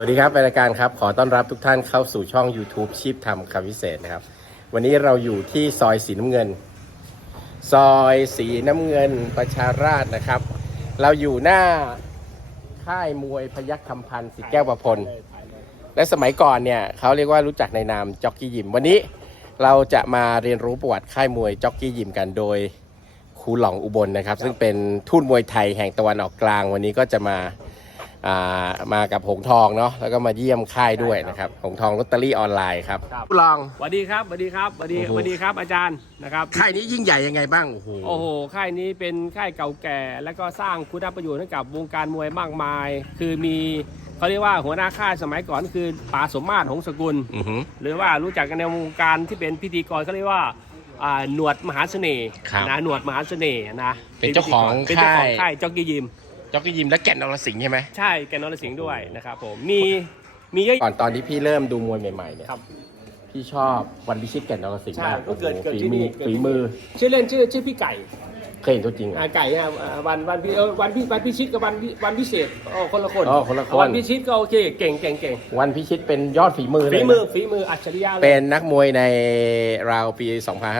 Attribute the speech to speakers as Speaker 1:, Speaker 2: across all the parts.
Speaker 1: สวัสดีครับรายการครับขอต้อนรับทุกท่านเข้าสู่ช่อง YouTube ชีพทำคำวิเศษนะครับวันนี้เราอยู่ที่ซอยสีน้ำเงินซอยสีน้ำเงินประชาราษฎร์นะครับเราอยู่หน้าค่ายมวยพยัคฆ์คำพันธ์สิทธิ์แก้วประพลและสมัยก่อนเนี่ยเขาเรียกว่ารู้จักในนามจ็อกกี้ยิมวันนี้เราจะมาเรียนรู้ประวัติค่ายมวยจ็อกกี้ยิมกันโดยครูหล่องอุบลนะครับซึ่งเป็นทูตมวยไทยแห่งตะวันออกกลางวันนี้ก็จะมากับหงทองเนาะแล้วก็มาเยี่ยมค่ายด้วยนะครับหงทองลอตเตอรี่ออนไลน์ครับผู้ลอง
Speaker 2: สวัสดีครับสวัสดีครับสวัสดีครับอาจารย์นะครับ
Speaker 1: ค่ายนี้ยิ่งใหญ่ยังไงบ้างโอ้โห
Speaker 2: ค่ายนี้เป็นค่ายเก่าแก่แล้วก็สร้างคุณประโยชน์ให้กับวงการมวยมากมายคือมีเขาเรียกว่าหัวหน้าค่ายสมัยก่อนคือป๋าสมมาตรหงสกุลหรือว่ารู้จักกันในวงการที่เป็นพิธีกรเขาเรียกว่าหนวดมหาเสน่ห์นะหนวดมหาเสน่ห์นะ
Speaker 1: เป็นเจ้าของ
Speaker 2: ค่ายจ็อกกี้ยิม
Speaker 1: และแก่นนรสิงห์ใช่ไหม
Speaker 2: ใช่แก่นนรสิงห์ด้วยนะครับผมมีเยอะ
Speaker 1: ก่อนตอนที่พี่เริ่มดูมวยใหม่ๆเนี่ยพี่ชอบวันพิชิตแก่นนรสิงห์มาก
Speaker 2: ก็เกิดที่นี่
Speaker 1: ฝีมือ
Speaker 2: ชื่อเล่นชื่อพี่ไก่
Speaker 1: เคยเห็นตัวจริงอ่ะ
Speaker 2: ไก่วันพิชิตกับวันพิเศษคนละคนวันพิชิตก็โอเคเก่ง
Speaker 1: วันพิชิตเป็นยอดฝีมือเลย
Speaker 2: ฝีมืออัจฉริยะเลย
Speaker 1: เป็นนักมวยในราวปี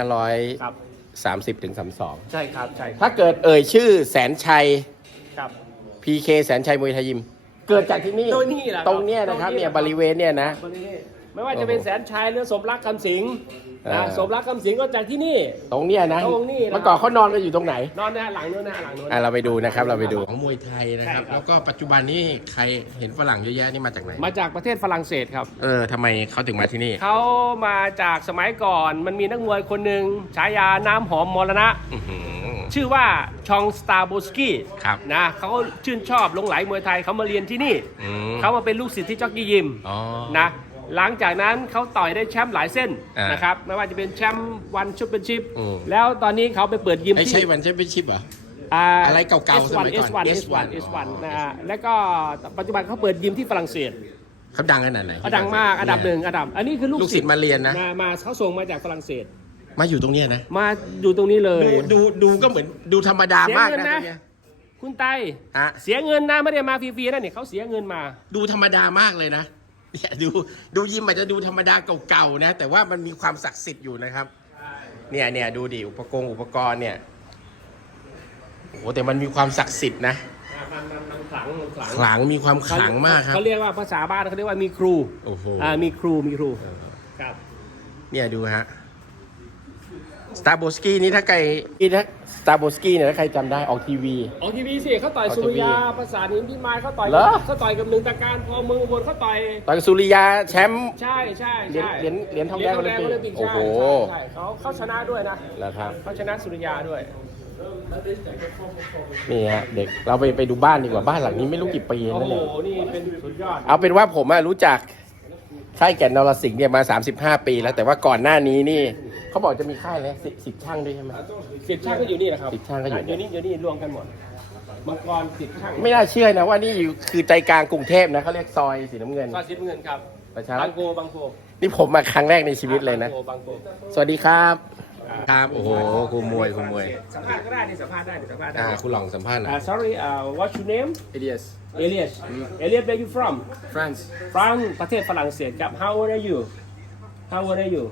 Speaker 1: 2530 ถึง 32
Speaker 2: ใช่ครับ
Speaker 1: ถ้าเกิดเอ่ยชื่อแสนชัย
Speaker 2: ครับ
Speaker 1: PK แสนชัยมวยไทยยิมเกิดจากที่นี่ตรงเนี้ยนะครับเนี่ยบริเวณเนี่ยนะ
Speaker 2: ไม่ว่าจะเป็นแสนชัยหรือสมรักคำสิงนะสมรักคำสิงก็จากที่นี่
Speaker 1: ตรงเนี้ยนะเมื่อก่อนเขานอนกันอยู่ตรงไหน
Speaker 2: นอนหลังนู้น
Speaker 1: เราไปดูนะครับเราไปดูของมวยไทยนะครับแล้วก็ปัจจุบันนี้ใครเห็นฝรั่งเยอะแยะนี่มาจากไหน
Speaker 2: มาจากประเทศฝรั่งเศสครับ
Speaker 1: ทำไมเขาถึงมาที่นี่
Speaker 2: เขามาจากสมัยก่อนมันมีนักมวยคนหนึ่งฉายาน้ำหอมมรณะชื่อว่าชองสตาร์โบสกี้นะเขาชื่นชอบหลงไหลมวยไทยเขามาเรียนที่นี่เขามาเป็นลูกศิษย์ที่จ็อกกี้ยิมนะหลังจากนั้นเขาต่อยได้แชมป์หลายเส้นนะครับไม่ว่าจะเป็นแชมป์วันแชมเปี้ยนชิพแล้วตอนนี้เขาไปเปิดยิม
Speaker 1: ที่ใช่วันแชมเปี้ยนชิพเหรออะไรเก่าๆสมัยก่อน
Speaker 2: S1 นะฮะแล้วก็ปัจจุบันเขาเปิดยิมที่ฝรั่งเศส
Speaker 1: เขาดังขนาดไหน
Speaker 2: เขาดังมากอันดับหนึ่งอันนี้คือลูก
Speaker 1: ศิษย์มาเรียนนะ
Speaker 2: มาเขาส่งมาจากฝรั่งเศส
Speaker 1: มาอยู่ตรงนี้นะ
Speaker 2: มาอยู่ตรงนี้เลย
Speaker 1: ดูก็เหมือนดูธรรมดามากนะ
Speaker 2: คุณไตเสียเงินนะไม่ได้มาฟรีๆนะเนี่ยเขาเสียเงินมา
Speaker 1: ดูธรรมดามากเลยนะเนี่ยดูยิมอาจจะดูธรรมดาเก่าๆนะแต่ว่ามันมีความศักดิ์สิทธิ์อยู่นะครับเนี่ยดูดิอุปกรณ์เนี่ยโอ้แต่มันมีความศักดิ์สิทธิ์นะขลังมีความขลังมากครับ
Speaker 2: เขาเรียกว่าภาษาบ้านเขาเรียกว่ามีครูมีครูครับ
Speaker 1: เนี่ยดูฮะสตาร์โบสกี้นี่ถ้าใครสตาร์โบสกี้เนี่ยถ้าใครจำได้ออกทีวี
Speaker 2: สิเขาต่อยสุริยาภาษานี้พี่ไม้เขาต่อยกับหนึ่งตะการพอเมืองอุบลเขาต่อย
Speaker 1: กับสุริยาแชมป์
Speaker 2: ใช่
Speaker 1: เหรียญทองแดงโอลิมปิก
Speaker 2: โอ้โหเขาชนะด้วยนะ
Speaker 1: แล้วครับ
Speaker 2: เขาชนะสุริยาด้วย
Speaker 1: นี่ฮะเด็กเราไปดูบ้านดีกว่าบ้านหลังนี้ไม่รู้กี่ปีแล้วเนี่ย
Speaker 2: โอ้โหนี่เป็นสุดยอด
Speaker 1: เอาเป็นว่าผมรู้จักค่ายแก่นนรสิงห์เนี่ยมา35 ปีแล้วแต่ว่าก่อนหน้านี้นี่เขาบอกจะมีค่ายแล้ว10 ช่างด้วยใช่ไหม
Speaker 2: 10 ช่างก็อยู่นี่แหละครับ
Speaker 1: 10 ช่างก็อยู่
Speaker 2: นี่รวมกันหมดมังกร10 ช่าง
Speaker 1: ไม่น่าเชื่อนะว่านี่คือใจกลางกรุงเทพนะเขาเรียกซอยสีน้ำเงิน
Speaker 2: ซอยสีน้ำเงินครับบางโพ
Speaker 1: นี่ผมมาครั้งแรกในชีวิตเลยนะสวัสดีครับโอ้โหครูมวย
Speaker 2: สัมภาษณ์ก็ได้สัมภาษณ์ได้
Speaker 1: ครูหล่องสัมภาษณ์นะ
Speaker 2: sorry what's your name
Speaker 3: Elias
Speaker 2: where you from
Speaker 3: France
Speaker 2: ประเทศฝรั่งเศสครับ how old are you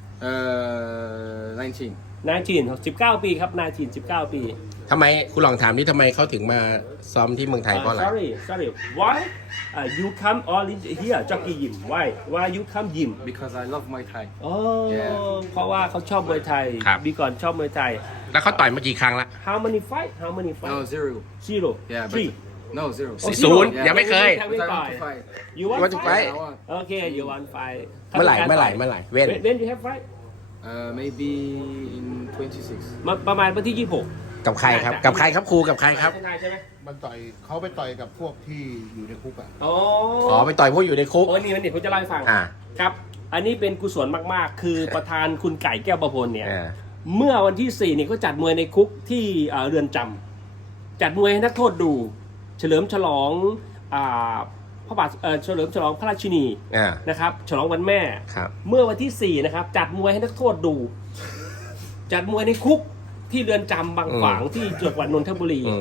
Speaker 2: 19 ปีครับ19 ปี
Speaker 1: ทำไมครูหล่องถามนี่ทำไมเขาถึงมาซ้อมที่เมืองไทยเพราะอะไร
Speaker 2: sorry why you come all here jockey gym why you come gym
Speaker 3: because I love Muay Thai
Speaker 2: เพราะว่าเขาชอบมวยไทยดีก่อนชอบมวยไทย
Speaker 1: แล้วเขาต่อยมากี่ครั้งละ
Speaker 2: how many fight
Speaker 3: no
Speaker 2: zero
Speaker 3: no zero
Speaker 1: 0ยังไม่เคย
Speaker 2: you want
Speaker 1: to fight
Speaker 2: okay you want fight
Speaker 1: เมื่อไหร่
Speaker 2: when you have fight
Speaker 3: maybe in 26
Speaker 2: ประมาณวันที่26
Speaker 1: กับใครครับครูกับใครครับ
Speaker 4: มันต่อยเขาไปต่อยกับพวกที่อยู่ในคุกอ่ะ
Speaker 1: ไปต่อยพวกอยู่ในคุก
Speaker 2: นี่ผมจะเล่าให้ฟังครับอันนี้เป็นกุศลมากๆคือประธานคุณไก่แก้วประพลเนี่ยเมื่อวันที่4นี่เขาจัดมวยในคุกที่เรือนจำจัดมวยให้นักโทษดูเฉลิมฉลองพระบาทเฉลิมฉลองพระราชินีนะครับฉลองวันแม่เมื่อวันที่4นะครับจัดมวยให้นักโทษดูจัดมวยในคุกที่เรือนจำบางขวางที่จังหวัดนนทบุรี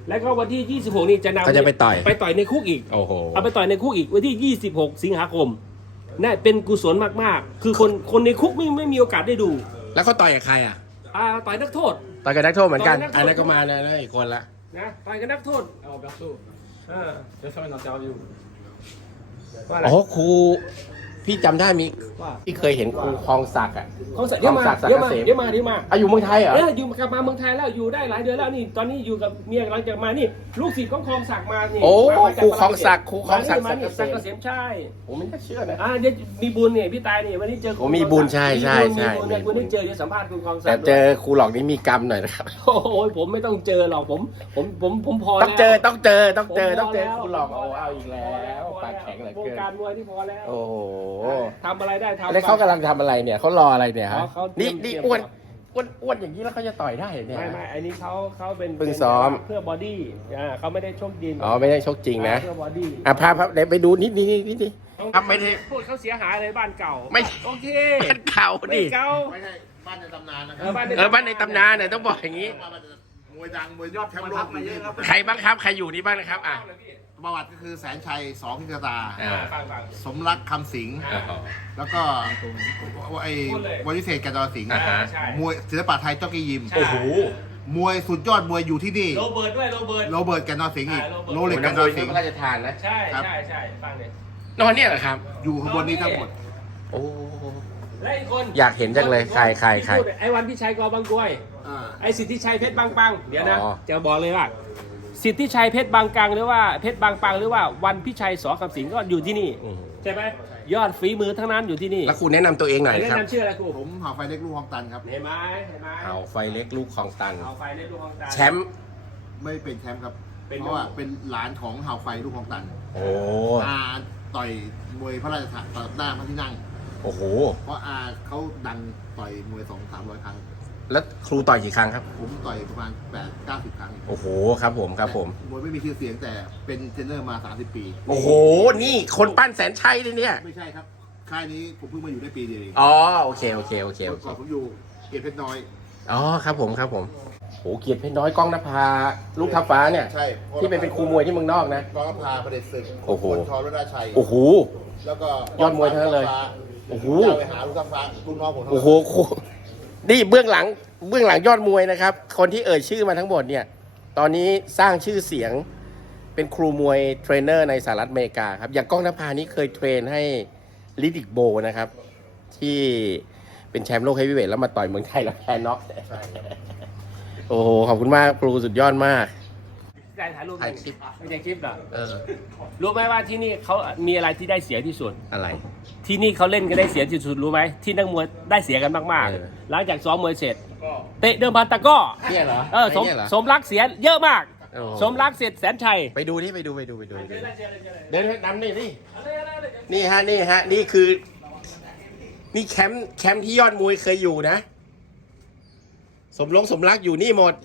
Speaker 2: แล้วก็วันที่ 26 นี่จะนำ
Speaker 1: เขาจะไปต่อย
Speaker 2: ในคุกอีก
Speaker 1: โอ้โห
Speaker 2: เอาไปต่อยในคุกอีกวันที่ 26 สิงหาคมน่าเป็นกุศลมากๆ คือคนในคุกไม่มีโอกาสได้ดู
Speaker 1: แล้วเขาต่อยกับใครอ่ะ
Speaker 2: ต่อยนักโทษ
Speaker 1: ต่อยกับนักโทษเหมือนกัน
Speaker 2: ต่อยกับนักโทษ
Speaker 1: อันนั้นก็มาแล้วอีกคนละ
Speaker 2: นะต่อยกับนักโทษ
Speaker 3: Alberto,
Speaker 2: เออ
Speaker 3: just faire une interview.
Speaker 2: ว่าอะไร
Speaker 1: โอ้โหครูพี่จำได้มี
Speaker 2: ว่า
Speaker 1: พี่เคยเห็นครูคลองศักดิ์อ่ะ
Speaker 2: เขาเดี๋ยวมา
Speaker 1: คลองศักดิ์
Speaker 2: เดี๋ยวมา
Speaker 1: ศักดิ์เกษม
Speaker 2: เดี๋ยวมาเดี๋ยวมา
Speaker 1: อยู่เมืองไทยเหรอ
Speaker 2: อยู่กลับมาเมืองไทยแล้วอยู่ได้หลายเดือนแล้วนี่ตอนนี้อยู่กับเมียกำลังจะมานี่ลูกศิษย์ของคลองศักดิ์มานี่
Speaker 1: โอ้
Speaker 2: มาจาก
Speaker 1: ครูคลองศักดิ์ครูคลองศักดิ์
Speaker 2: มานี่
Speaker 1: ศักดิ์เกษม
Speaker 2: ศักดิ์เกษมใช่
Speaker 1: ผมไม่น่าเชื่อนะ
Speaker 2: เดี๋ยวมีบุญเนี่ยพี่ตายเนี่ยวันนี้เจอ
Speaker 1: โอ้มีบุญใช่ใช่
Speaker 2: มีบุญ
Speaker 1: ใช่
Speaker 2: มีบุญเนี่ยวันนี้เจอเดี๋ยวสัมภาษณ์คุณคลองศัก
Speaker 1: แต่
Speaker 2: ดิ์
Speaker 1: เจอครูหลอกนี่มีกรรมหน่อยนะครับ
Speaker 2: โอ้โหผมไม่ต้องเจอหรอกผมพอ
Speaker 1: ต้องเจอ
Speaker 2: แล้ว
Speaker 1: ต้องเจอต้องเจอ
Speaker 2: ผมพอ
Speaker 1: ต้องเจอ
Speaker 2: แล้ว
Speaker 1: ครูหลอกเอาอีกแล้วปากแข็งเหลือ
Speaker 2: วง
Speaker 1: เกิน
Speaker 2: การมวยที่พอแล้ว
Speaker 1: โอ้โห
Speaker 2: ทำอะไรได้ทำ
Speaker 1: แล้วเขากำลังทำอะไรเนี่ยเขารออะไรเนี่ยฮะ
Speaker 2: เขาเตรียม
Speaker 1: นี่
Speaker 2: เตรียม
Speaker 1: อ้วนอย่างนี้แล้วเขาจะต่อยได้เหรอเนี่ย
Speaker 2: ไม่อันนี้เขาเป็น
Speaker 1: เพิ่งซ้อม
Speaker 2: เพื่อบอดี้เขาไม่ได้ชกยิน
Speaker 1: อ๋อไม่ได้ชกจริงนะ
Speaker 2: เพื่อบอดี้
Speaker 1: พาเดี๋ยวไปดูนิดครับไม่ได้
Speaker 2: พูดเขาเสียหายเลยบ้านเก่า
Speaker 1: ไม่
Speaker 2: โอเค
Speaker 1: บ้านเก่า
Speaker 2: ไม่
Speaker 1: ดิ
Speaker 2: เก่า
Speaker 4: ไม่ใช่บ้านในตำนานนะค
Speaker 2: เอ
Speaker 4: รั
Speaker 2: อบบ้าน
Speaker 1: บ้านในตำนานเนี่ยต้องบอกอย่างนี้
Speaker 4: มวยดังมวยยอดแชมป์โลกอยู่นี่
Speaker 1: ใครบ้างครับใครอยู่นี่บ้างนะครับอ่ะ
Speaker 4: ประวัติก็คือแสนชัยสองพิกตา
Speaker 1: อ่า
Speaker 2: ฟัง
Speaker 4: สมรักคำสิงห์
Speaker 1: อ่า
Speaker 4: แล้วก็ไอ้วันวิเศษแกนดอสิงห์
Speaker 1: อ่าฮะ
Speaker 2: ใช่
Speaker 4: มวยศิลปะไทยจ็อกกี้ยิม
Speaker 2: ใช่
Speaker 1: โอ้โห
Speaker 4: มวยสุดยอดมวยอยู่ที่นี่
Speaker 2: โรเบิร์ตด้วยโรเบิร์ต
Speaker 4: โรเบิร์ตแกนดอสิงห์อีก
Speaker 2: โรเบิร์ต
Speaker 4: โรเล็กแก
Speaker 1: นัก
Speaker 4: น
Speaker 1: ม
Speaker 4: ดอ
Speaker 1: วย
Speaker 4: สิ
Speaker 1: นี่
Speaker 4: งห์
Speaker 1: พระราชทานนะ
Speaker 2: ใช่
Speaker 4: ครับ
Speaker 2: ใช่ฟังเลย
Speaker 1: นอนเนี่ยเหรอครับ
Speaker 4: อยู่ข้างบนนี้ทั้งหมด
Speaker 1: โอ้
Speaker 2: และอีกคน
Speaker 1: อยากเห็นจังเลยใคร
Speaker 2: ที่พูดไอ้วันพิชัยกอบางกรวย
Speaker 4: อ่า
Speaker 2: ไอ้สิทธิชัยเพชรบางปังเดี๋ยวนะ
Speaker 1: อ๋อ
Speaker 2: จะบอกเลยว่าสิทธิชัยเพชรบางกังหรือว่าเพชรบางปังหรือว่าวันพิชัยสอคำสิงห์ก็อยู่ที่นี่
Speaker 1: อืม
Speaker 2: ใช่ไหมยอดฝีมือทั้งนั้นอยู่ที่นี่
Speaker 1: แล้วครูแนะนำตัวเองหน่อย
Speaker 2: แนะ
Speaker 1: ครับ
Speaker 2: นำชื่ออะไรครู
Speaker 4: ผมหาไฟเล็กลูกคลองตันครับ
Speaker 2: เห็นไหมเห็นไหม
Speaker 1: เอาไฟเล็กลูกของตัน
Speaker 2: เอาไฟในลูกของตา
Speaker 1: แชมป์
Speaker 4: ไม่เป็นแชมป์ครับ
Speaker 2: เป็น
Speaker 4: เพราะว่าเป็นหลานของหาไฟลูกคลองตัน
Speaker 1: โอ้
Speaker 4: อาต่อยมวยพระราชทานต่อหน้าพระที่นั่ง
Speaker 1: โอ้โห
Speaker 4: เพราะอาเขาดังต่อยมวย200-300 ครั้ง
Speaker 1: แล้วครูต่อยกี่ครั้งครับ
Speaker 4: ผมต่อยประมาณ8-90 ครั้ง
Speaker 1: โอ้โหครับผมครับผม
Speaker 4: มวยไม่มีชื่อเสียงแต่เป็นเทรนเนอร์มา30 ปี
Speaker 1: โอ้โห นี่คนปั้นแสนชัยเลยเนี่ย
Speaker 4: ไม่ใช่ครับ ค่ายนี้ผมเพิ่งมาอยู่ได้ปีเดียวเอง
Speaker 1: อ๋อโอเค
Speaker 4: เมื่อก่อนผมอยู่เกียรติเพชรน้อย
Speaker 1: อ๋อครับผมครับผมโหเกียรติเพชรน้อยกล้องนภาลูกทัพฟ้าเนี่ย
Speaker 4: ใช่
Speaker 1: ที่เป็นครูมวยที่เมืองนอกนะ
Speaker 4: กองพาประเด็จศึก
Speaker 1: โอ้โห
Speaker 4: คนชอรดาชัย
Speaker 1: โอ้โห
Speaker 4: แล้วก็
Speaker 1: ยอดมวยทั้งนั้นเลย โอ้โห
Speaker 4: เจ้าไปหาลูกทัพฟ้าลูกน้องผมทั้ง
Speaker 1: โอ้โหครูนี่เบื้องหลังยอดมวยนะครับ คนที่เอ่ยชื่อมาทั้งหมดเนี่ย ตอนนี้สร้างชื่อเสียงเป็นครูมวยเทรนเนอร์ในสหรัฐอเมริกาครับ อย่างก้องนภานี่เคยเทรนให้ลิดิกโบนะครับ ที่เป็นแชมป์โลกเฮฟวีเวทแล้วมาต่อยเมืองไทยแล้วแพ้น็อกโอ้โห ขอบคุณมากครูสุดยอดมาก
Speaker 2: ได้ถ่ายรูป
Speaker 1: ถ่ายคลิป
Speaker 2: ไม่ใช่คลิปเหรอ
Speaker 1: เออ
Speaker 2: รู้ไหมว่าที่นี่เขามีอะไรที่ได้เสียที่สุด
Speaker 1: อะไร
Speaker 2: ที่นี่เขาเล่นกันได้เสียที่สุดรู้ไหมที่นักมวยได้เสียกันมาก
Speaker 1: เออ
Speaker 2: ๆหลังจากซ้อมมวยเสร็จเตะเดิมพันตะกร้อ
Speaker 1: เนี่ยเหรอ
Speaker 2: สม
Speaker 1: ไอ้เนี่ยเหรอ
Speaker 2: สมรักเสียเยอะมาก
Speaker 1: โอ้โห
Speaker 2: สมรักเสร็จแสนชัย
Speaker 1: ไปดูนี่ไปดูเดินนำนี่นี่นี่ฮะนี่คือ นี่แคมป์ที่ยอดมวยเคยอยู่นะ สมรักอยู่นี่หมด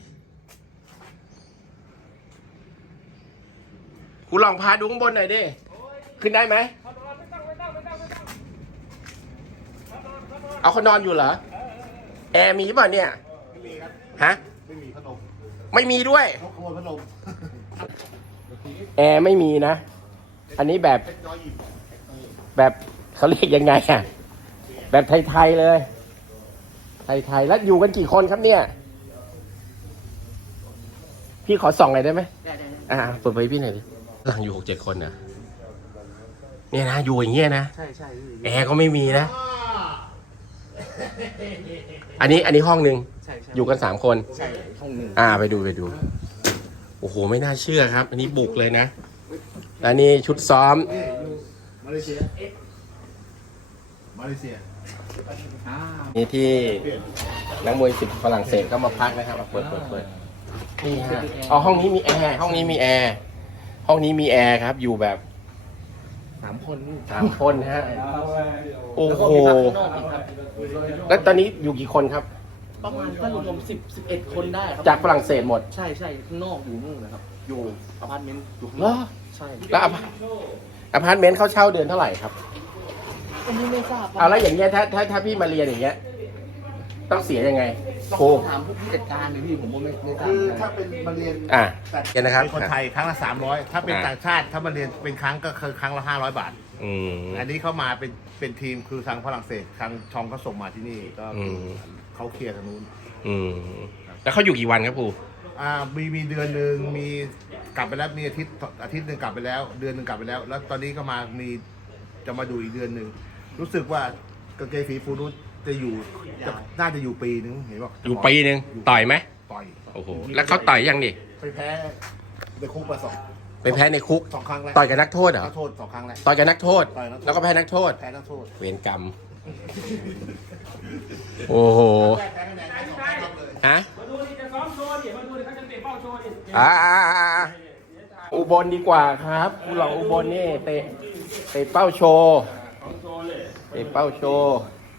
Speaker 1: คุณลองพาดูข้างบนหน่อยดิขึ้นได้ไหมเอาเขานอนอยู่เหรอแอร์มีป่ะเนี่ย
Speaker 4: ไม่มีครับ
Speaker 1: ฮะ
Speaker 4: ไม่มีพัดลม
Speaker 1: ไม่มีด้วย
Speaker 4: เขาขโมยพัดลม
Speaker 1: แอร์ไม่มีนะ อันนี้แบบ
Speaker 4: เพชรน้อยยิม
Speaker 1: แบบเขาเรียกยังไงอะแบบไทยๆเลย ไทยๆแล้วอยู่กันกี่คนครับเนี่ย พี่ขอส่องหน่อยได้ไหมเปิดไปพี่หน่อยดิหลังอยู่6-7 คนนะเนี่ยนะอยู่อย่างเงี้ยนะ
Speaker 3: ใช่ใช่
Speaker 1: แอร์ก็ไม่มีนะ อันนี้ห้องหนึ่ง
Speaker 3: ใช่ใช่
Speaker 1: อยู่กัน3 คน
Speaker 3: ใช่ห้องหนึ่ง
Speaker 1: ไปดูโอ้โหไม่น่าเชื่อครับ อันนี้บุกเลยนะแล้วนี่ชุดซ้อม
Speaker 4: นี่อยู่มาเลเซียมาเลเซีย
Speaker 1: นี่ที่นักมวย10ฝรั่งเศสเข้ามาพักนะครับเปิดนี่ฮะห้องนี้มีแอร์ห้องนี้มีแอร์ครับ อยู่แบบ
Speaker 3: 3 คน
Speaker 1: 3 คนฮะโอ้โหแล้วตอนนี้อยู่กี่คนครับ
Speaker 3: ประมาณก็รวม11 คนได้ครับ
Speaker 1: จากฝรั่งเศสหมด
Speaker 3: ใช่ข้างนอกอยู่นู่นนะครับ อยู่อพาร์ตเมนต์อยู่ข้าง
Speaker 1: เหร
Speaker 3: น
Speaker 1: อ
Speaker 3: อกใช่
Speaker 1: แล้วอพาร์ตเมนต์เขาเช่าเดือนเท่าไหร่ครับ
Speaker 3: อันนี้ไม่ทราบ
Speaker 1: เอาแล้วอย่างเงี้ยถ้าพี่มาเรียนอย่างเงี้ยต้องเสียยังไงครู
Speaker 3: ถามผู้จัดการเลยพี่ผมไม่ทราบ
Speaker 4: คือถ้าเป็นมาเรียน
Speaker 1: อ่ะ
Speaker 4: แต่
Speaker 1: เดี๋ยวนะครับ
Speaker 4: เป็นคนไทยครั้งละ300ถ้าเป็น
Speaker 1: อ่า
Speaker 4: ต่างชาติถ้ามาเรียนเป็นครั้งก็คือครั้งละ500 บาท
Speaker 1: อืม
Speaker 4: อันนี้เข้ามาเป็นทีมคือทางฝรั่งเศสทางชองเขาส่งมาที่นี่ก็คืออ
Speaker 1: ม
Speaker 4: เขาเคลียร์ทางนู้น
Speaker 1: อืมแล้วเขาอยู่กี่วันครับครู
Speaker 4: มีเดือนหนึ่งมีกลับไปแล้วมีอาทิตย์หนึ่งกลับไปแล้ว เดือนหนึ่งกลับไปแล้ว แล้วตอนนี้ก็มามีจะมาดูอีกเดือนหนึ่งรู้สึกว่ากางเกงสีฟูนู้นจะอยู่น่าจะอยู่ปีนึงเห็นบอก
Speaker 1: อยู่ปีหนึ่งต่อยไหม
Speaker 4: ต่อย
Speaker 1: โอ้โหแล้วเขาต่อยยังดิ
Speaker 4: ไปแพ้ในคุกมา
Speaker 1: ไปแพ้ในคุก
Speaker 4: สองครั้งแล้ว
Speaker 1: ต่อยกับนักโทษเหรอ
Speaker 4: นักโทษ2 ครั้งแล้ว
Speaker 1: ต่อยกับนักโทษ
Speaker 4: ต่อยนักโทษ
Speaker 1: แล้วก็แพ้นักโทษ
Speaker 4: แพ้นักโทษ
Speaker 1: เวรกรรม โอ้โห
Speaker 4: แพ้คะแนนให้2 ครั้งเลย
Speaker 1: ฮะ
Speaker 2: มาดูนี่จะซ้อมโชว์ดิมาดูดิเขาจะเตะเป้าโชว์ดิ
Speaker 1: อุบลดีกว่าครับผู้หลองอุบลนี่เตะเป้าโชว์
Speaker 2: โชว์เลย
Speaker 1: เตะเป้าโชว์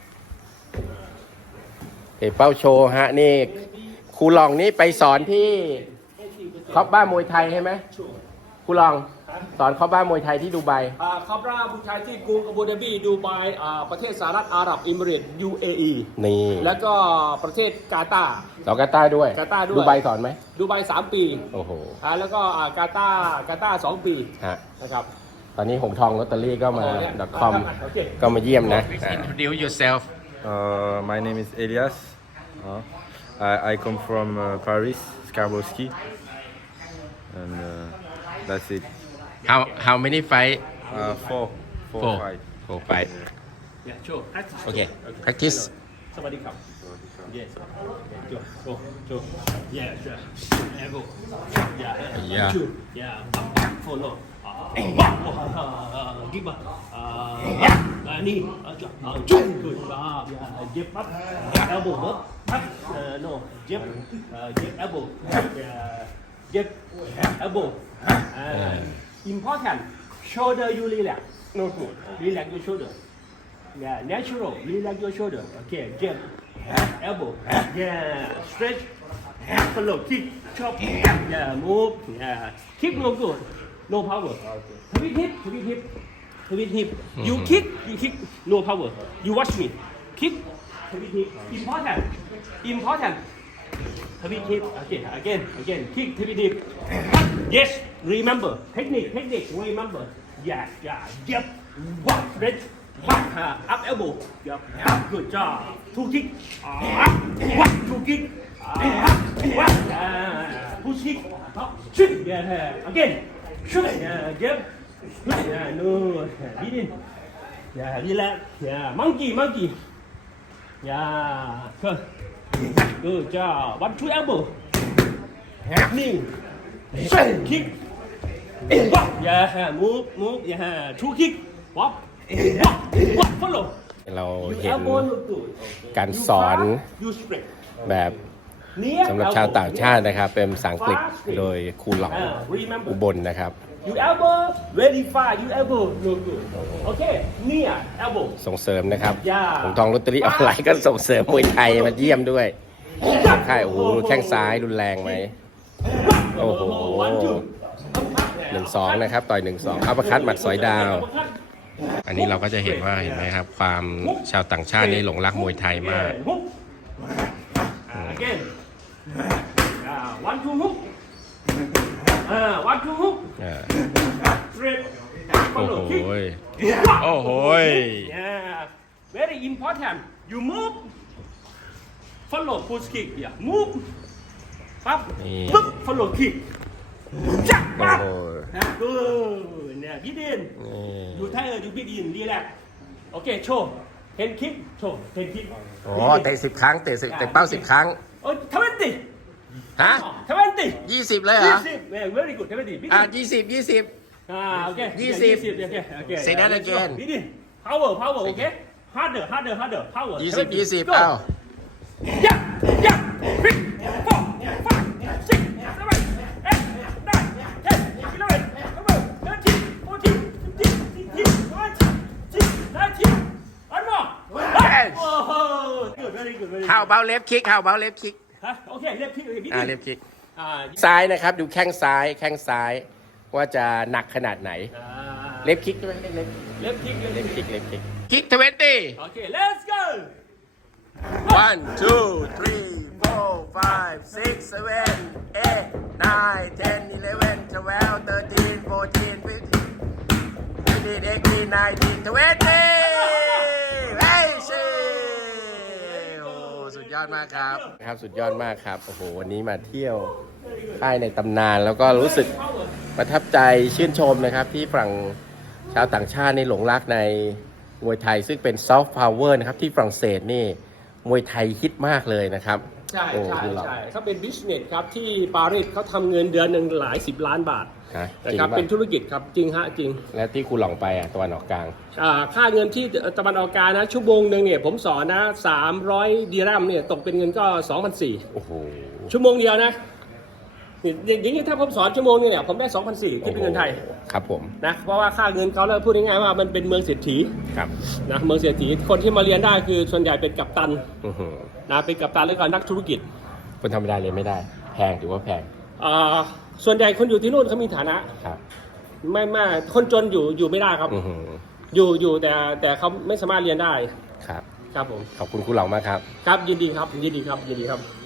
Speaker 1: เตะเป้าโชว์ฮะนี่ครูหลองนี่ไปสอนที่คอปบ้ามวยไทยใช่ไหมครูหลองสอนคอปบ้ามวยไทยที่ดูไบ
Speaker 2: คาบราผู้ชายที่กรุงอาบูดาบีดูไบประเทศสหรัฐอาหรับอิมิเรตส์ UAE
Speaker 1: นี่
Speaker 2: แล้วก็ประเทศกาตาร์
Speaker 1: สอนกาตาร์ด้วย
Speaker 2: กาตาร์ด้วย
Speaker 1: ดูไบสอนไหม
Speaker 2: ดูไบ3 ปี
Speaker 1: โอ้โห
Speaker 2: แล้วก็กาตาร์2 ปี
Speaker 1: ฮะ
Speaker 2: นะครับ
Speaker 1: ตอนนี้หงทองลอตเตอรี่ก็มา .com
Speaker 2: โอเค
Speaker 1: ก็มาเยี่ยมนะ Introduce yourself
Speaker 5: My name is Elias. I come from Paris, Skarbowski, and that's it.
Speaker 1: how many fight
Speaker 5: Four,
Speaker 1: Four.
Speaker 5: five.
Speaker 1: 4 fight
Speaker 2: เนี่ยโชว์
Speaker 1: โอเค practice
Speaker 2: สวัสดีครับ yes โชว์ yeah sure elbow yeah
Speaker 1: Yeah.
Speaker 2: two yeah follow give up knee chung good yeah jab up elbow up no jab elbow jab elbow important shoulder you relax no good relax your shoulder yeah natural relax your shoulder okay jab elbow yeah stretch follow kick chop yeah move yeah kick no good no power tweet hip you kick no power you watch me kick tweet hip important tweet hip again kick tweet hip yes remember technique remember yeah yep walk stretch walk up elbow yep good job two kick walk two kick push kick shoot yeah again shoot yeah yep yeah no beat in yeah relax yeah monkey yeah good job 1 2 elbow knee kick yeah move yeah 2 kick walk follow
Speaker 1: เรา
Speaker 2: you
Speaker 1: เห็น
Speaker 2: elbow look good
Speaker 1: การสอน
Speaker 2: you straight
Speaker 1: แบบ
Speaker 2: near
Speaker 1: สำหรับชาว
Speaker 2: elbow
Speaker 1: ต่างชาตินะครับ เป็นภาษาอังกฤษโดยครูหลอง
Speaker 2: remember
Speaker 1: อุบลนะครับ
Speaker 2: you elbow very far you elbow look good okay near elbow
Speaker 1: ส่งเสริมนะครับ
Speaker 2: Yeah.
Speaker 1: หงทองลอตเตอรี่ออนไลน์ก็ส่งเสริมมวยไทยมาเยี่ยมด้วยค่ายโอ้โหแข้งซ้ายรุนแรงไหม โอ้โห 1-2 นะครับ ต่อย 1-2อัปเปอร์คัตหมัดสอยดาว อันนี้เราก็จะเห็นว่าเห็นไหมครับ ความชาวต่างชาตินี่หลงรักมวยไทยมาก
Speaker 2: again 1 2 hook 1 2 hook
Speaker 1: อ่า
Speaker 2: straight
Speaker 1: โอ้โห
Speaker 2: follow kick
Speaker 1: โอ้โห
Speaker 2: yeah very important you move follow push kick yeah move ปั๊บ
Speaker 1: นี่
Speaker 2: ปึ๊บ follow kick จัก
Speaker 1: โอ้
Speaker 2: ปั๊บ
Speaker 1: โห
Speaker 2: เนี่ยพี่ดิน
Speaker 1: นี่
Speaker 2: อยู่ไทยอยู่พี่ดินรีแลกโอเคโชว์10 kick โชว์10 kick
Speaker 1: โอ้เตะ10 ครั้ง เตะเป้า 10 ครั้ง
Speaker 2: โอ้20
Speaker 1: ฮะ
Speaker 2: 20
Speaker 1: 20 เลยเหรอ
Speaker 2: 20 yeah very good 20
Speaker 1: อ่ะ
Speaker 2: พี่ดิน
Speaker 1: 20
Speaker 2: โอเค
Speaker 1: 20
Speaker 2: โอเคโอเค
Speaker 1: Say that again
Speaker 2: พี่ดิน power โอเค harder power
Speaker 1: 20
Speaker 2: Go.
Speaker 1: เอ้า
Speaker 2: Yeah, 3, 4, 5, 6, 7, 8, 9, 10, 11, 13, 14, 15, 16, 19, one more.
Speaker 1: Yes.
Speaker 2: Oh, good, very good, very good.
Speaker 1: How about left kick How about left kick
Speaker 2: Okay, left kick, okay,
Speaker 1: เล็บคิก
Speaker 2: Ah,
Speaker 1: ซ้ายนะครับ ดูแข้งซ้ายว่าจะหนักขนาดไหน เล็บคิกใช่ไหมเล็บ
Speaker 2: left kick,
Speaker 1: เล็
Speaker 2: left
Speaker 1: บ
Speaker 2: kick.
Speaker 1: คิก20
Speaker 2: Okay, let's go.
Speaker 1: 1 2 3 4 5, 6, 7, 8, 9, 10, 11, 12, 13, 14, 15, 18, 19, 20. เฮ้ยชิโอ้สุดยอดมากครับครับสุดยอดมากครับโอ้โหวันนี้มาเที่ยวค่ายในตำนานแล้วก็รู้สึกประทับใจชื่นชมนะครับที่ฝั่งชาวต่างชาตินี่หลงรักในมวยไทยซึ่งเป็นซอฟต์พาวเวอร์นะครับที่ฝรั่งเศสนี่มวยไทยฮิตมากเลยนะครับ
Speaker 2: ใช่
Speaker 1: โอ้
Speaker 2: ใช่
Speaker 1: ดูหล่อ
Speaker 2: ใช่เขาเป็นบิสเนสครับที่ปารีสเขาทำเงินเดือนหนึ่งหลาย10 ล้านบาท
Speaker 1: ฮะ
Speaker 2: นะ
Speaker 1: จริง
Speaker 2: ครับ
Speaker 1: ป่ะ
Speaker 2: เป็นธุรกิจครับจริงฮะจริง
Speaker 1: แล้วที่คุณหลงไปอ่ะตะวันออกกลาง
Speaker 2: ค่าเงินที่ตะวันออกกลางนะชั่วโมงหนึ่งเนี่ยผมสอนนะ300 ดีรัมเนี่ยตกเป็นเงินก็ 2,400
Speaker 1: โอ้โห
Speaker 2: ชั่วโมงเดียวนะอย่างนี้ถ้าผมสอนชั่วโมงนึงเนี่ยผมได้ 2,400คิดเป็นเงินไทย
Speaker 1: ครับผม
Speaker 2: นะเพราะว่าค่าเงินเขาแล้วพูดง่ายๆว่ามันเป็นเมืองเศรษฐี
Speaker 1: ครับ
Speaker 2: นะเมืองเศรษฐีคนที่มาเรียนได้คือส่วนใหญ่เป็นกัปตัน
Speaker 1: อื้อหือ
Speaker 2: นะเป็นกัปตันแล้วก็นักธุรกิจ
Speaker 1: คนธรรมดาเรียนไม่ได้แพงถือว่าแพง
Speaker 2: ส่วนใหญ่คนอยู่ที่นู่นเขามีฐานะ
Speaker 1: ครับ
Speaker 2: ไม่คนจนอยู่ไม่ได้ครับ
Speaker 1: อื้อหือ
Speaker 2: อยู่แต่เขาไม่สามารถเรียนได้
Speaker 1: ครับ
Speaker 2: ครับผม
Speaker 1: ขอบคุณคุณหลงมากครับ
Speaker 2: ครับยินดีครับยินดีครับยินดีครับ